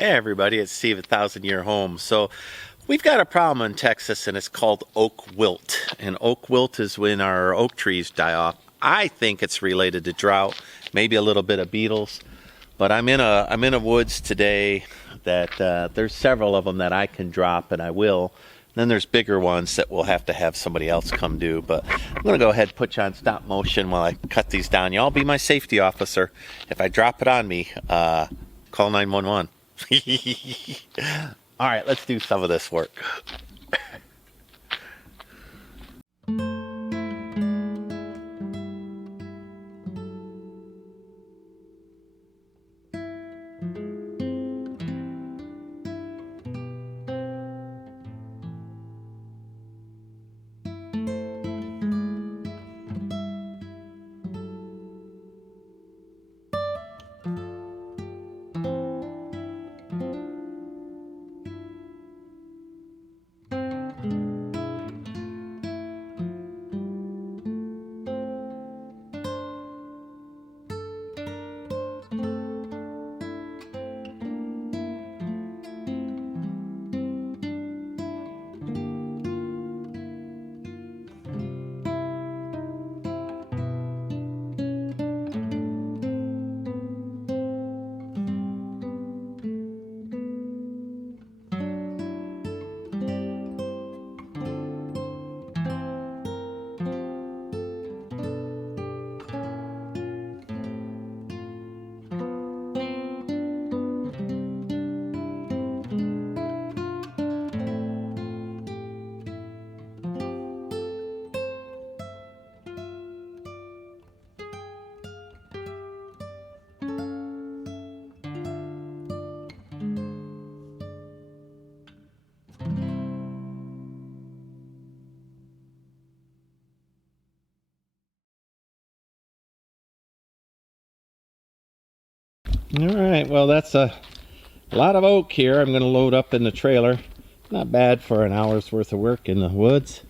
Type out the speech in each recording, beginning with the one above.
Hey everybody, it's Steve at Thousand Year Home. So we've got a problem in Texas and it's called oak wilt. And oak wilt is when our oak trees die off. I think it's related to drought, maybe a little bit of beetles. But I'm in a woods today that there's several of them that I can drop, and I will. Then there's bigger ones that we'll have to have somebody else come do. But I'm going to go ahead and put you on stop motion while I cut these down. Y'all be my safety officer. If I drop it on me, call 911. All right, let's do some of this work. All right, well, that's a lot of oak here. I'm going to load up in the trailer. Not bad for an hour's worth of work in the woods.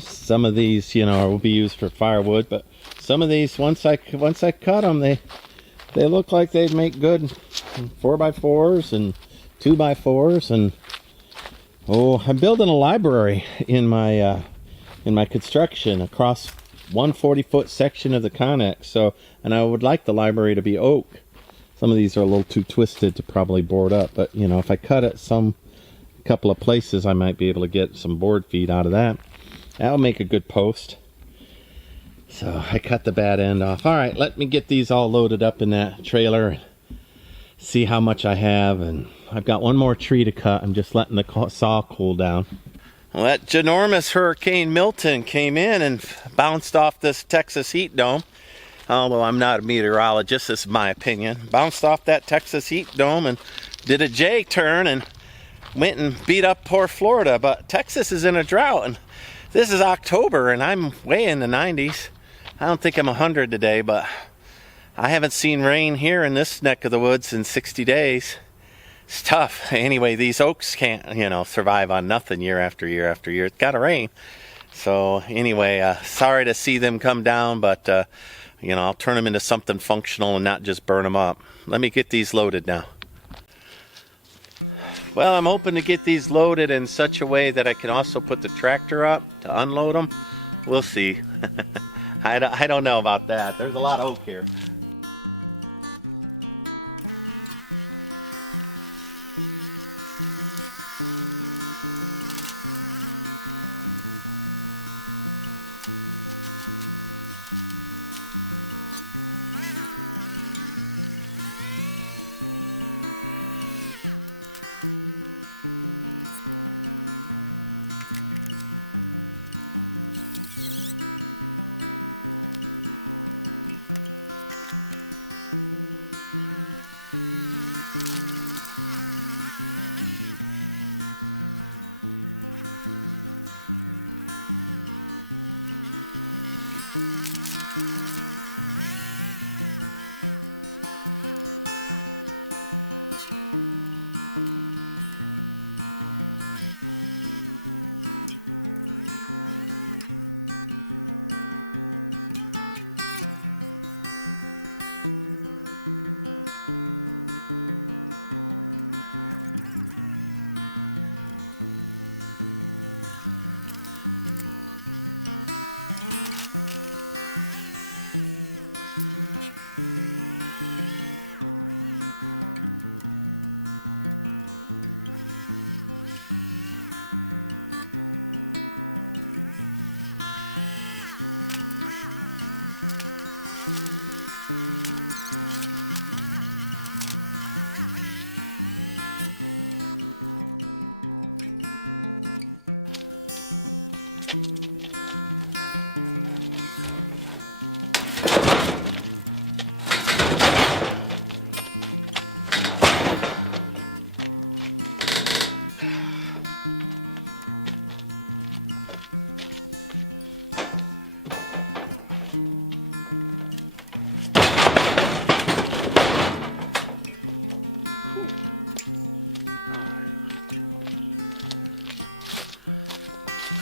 Some of these, will be used for firewood, but some of these, once I cut them, they look like they'd make good 4x4s and 2x4s. And I'm building a library in my construction across 140-foot section of the Connex. And I would like the library to be oak. Some of these are a little too twisted to probably board up, but if I cut it couple of places, I might be able to get some board feet out of that. That'll make a good post. So I cut the bad end off. All right, let me get these all loaded up in that trailer and see how much I have. And I've got one more tree to cut. I'm just letting the saw cool down. Well, that ginormous Hurricane Milton came in and bounced off this Texas heat dome. Although I'm not a meteorologist, this is my opinion. Bounced off that Texas heat dome and did a J-turn and went and beat up poor Florida. But Texas is in a drought, and this is October, and I'm way in the 90s. I don't think I'm 100 today, but I haven't seen rain here in this neck of the woods in 60 days. It's tough. Anyway, these oaks can't, survive on nothing year after year after year. It's got to rain. So anyway, sorry to see them come down, but I'll turn them into something functional and not just burn them up. Let me get these loaded now. Well, I'm hoping to get these loaded in such a way that I can also put the tractor up to unload them. We'll see. I don't know about that. There's a lot of oak here.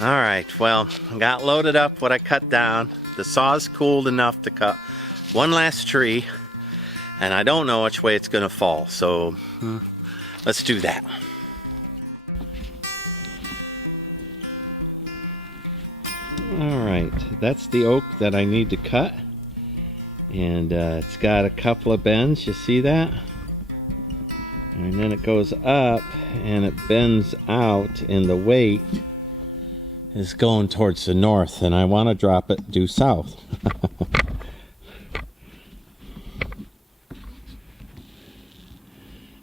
All right, well, I got loaded up what I cut down. The saw's cooled enough to cut one last tree, and I don't know which way it's gonna fall, so let's do that. All right, that's the oak that I need to cut, and it's got a couple of bends, you see that? And then it goes up and it bends out, and the weight is going towards the north, and I want to drop it due south.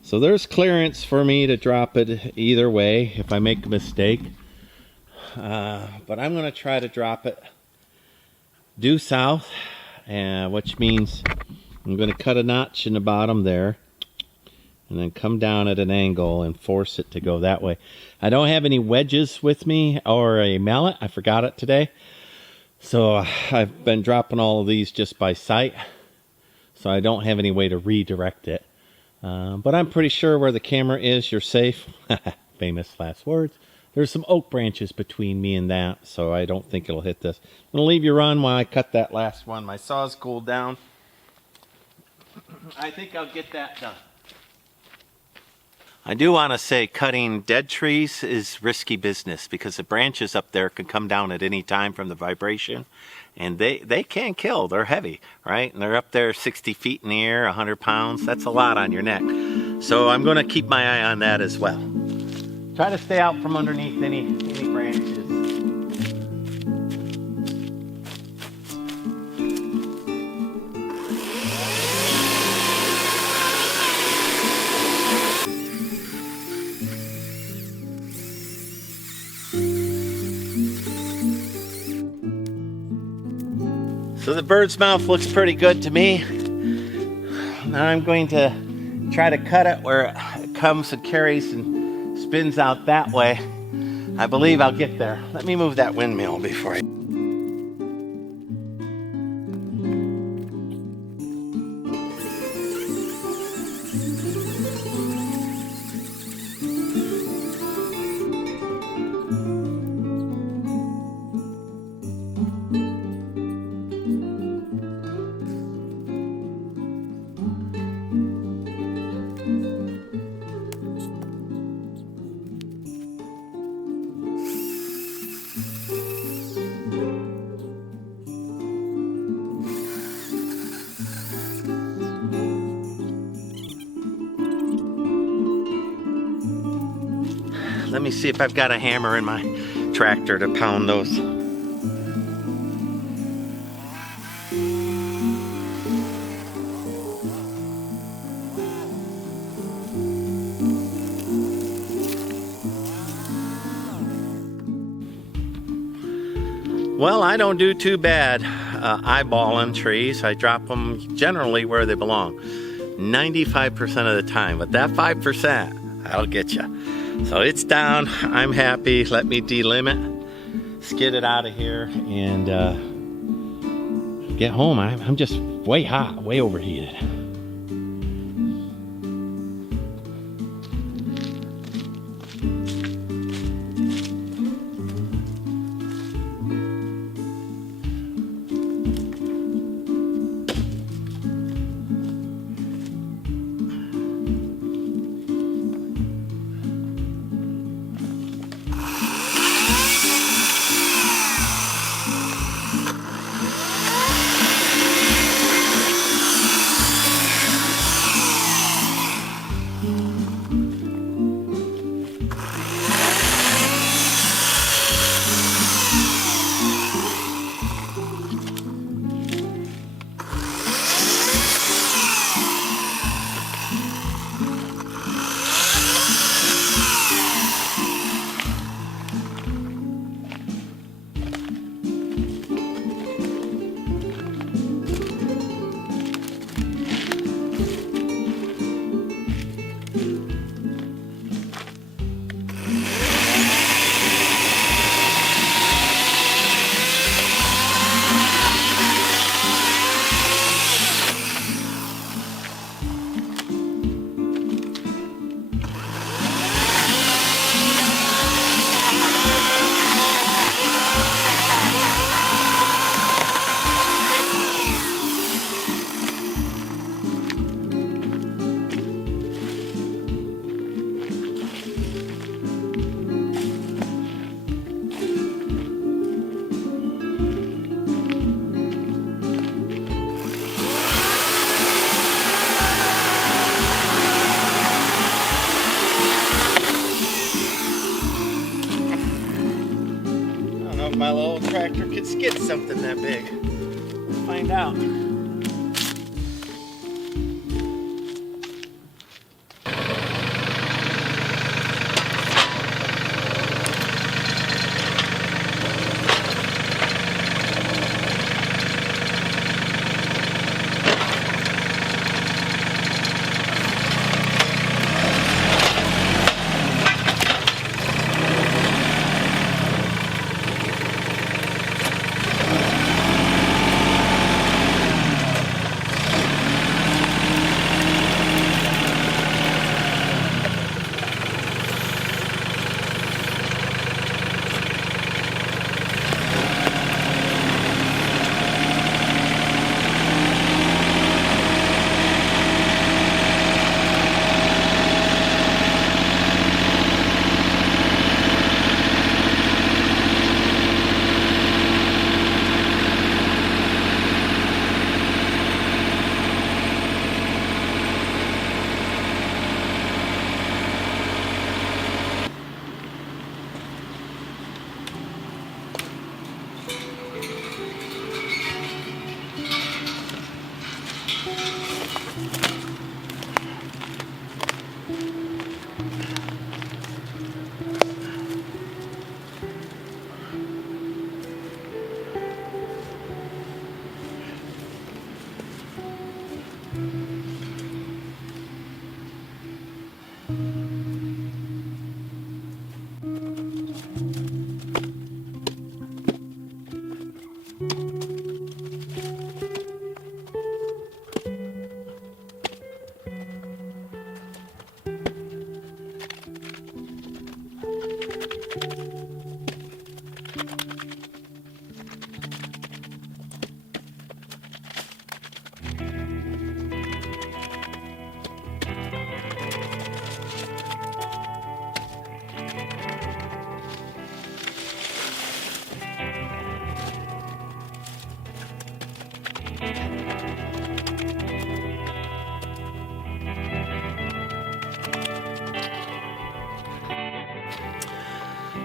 So there's clearance for me to drop it either way if I make a mistake. But I'm going to try to drop it due south, which means I'm going to cut a notch in the bottom there and then come down at an angle and force it to go that way. I don't have any wedges with me or a mallet. I forgot it today. So I've been dropping all of these just by sight. So I don't have any way to redirect it. But I'm pretty sure where the camera is, you're safe. Famous last words. There's some oak branches between me and that, so I don't think it'll hit this. I'm going to leave you run while I cut that last one. My saw's cooled down. I think I'll get that done. I do want to say cutting dead trees is risky business because the branches up there can come down at any time from the vibration, and they can kill. They're heavy, right? And they're up there 60 feet in the air, 100 pounds. That's a lot on your neck. So I'm going to keep my eye on that as well. Try to stay out from underneath any branches. So the bird's mouth looks pretty good to me. Now I'm going to try to cut it where it comes and carries and spins out that way. I believe I'll get there. Let me move that windmill before I... Let me see if I've got a hammer in my tractor to pound those. Well, I don't do too bad eyeballing trees. I drop them generally where they belong, 95% of the time. But that 5%, that'll get you. So it's down. I'm happy. Let me delimit, skid it out of here, and get home. I'm just way hot, way overheated. my little tractor can skid something that big. We'll find out.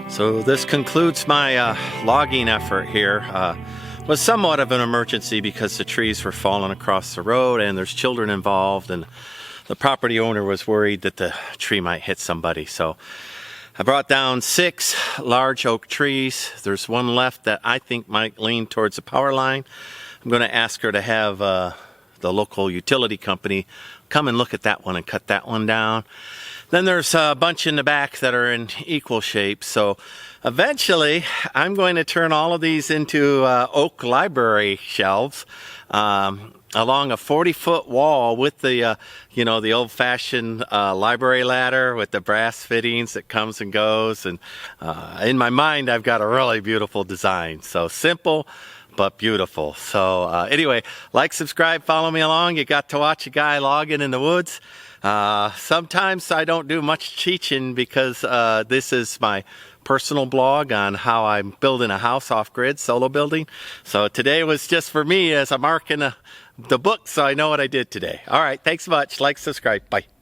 So this concludes my logging effort here. Was somewhat of an emergency because the trees were falling across the road and there's children involved, and the property owner was worried that the tree might hit somebody. So I brought down 6 large oak trees. There's one left that I think might lean towards the power line. I'm going to ask her to have the local utility company come and look at that one and cut that one down. Then there's a bunch in the back that are in equal shape. So eventually I'm going to turn all of these into oak library shelves along a 40-foot wall with the, you know, the old-fashioned library ladder with the brass fittings that comes and goes. And in my mind, I've got a really beautiful design. So simple, but beautiful. So anyway, like, subscribe, follow me along. You got to watch a guy logging in the woods. Sometimes I don't do much teaching because this is my personal blog on how I'm building a house off-grid, solo building. So today was just for me as I'm marking the book so I know what I did today. All right, thanks much. Like, subscribe. Bye.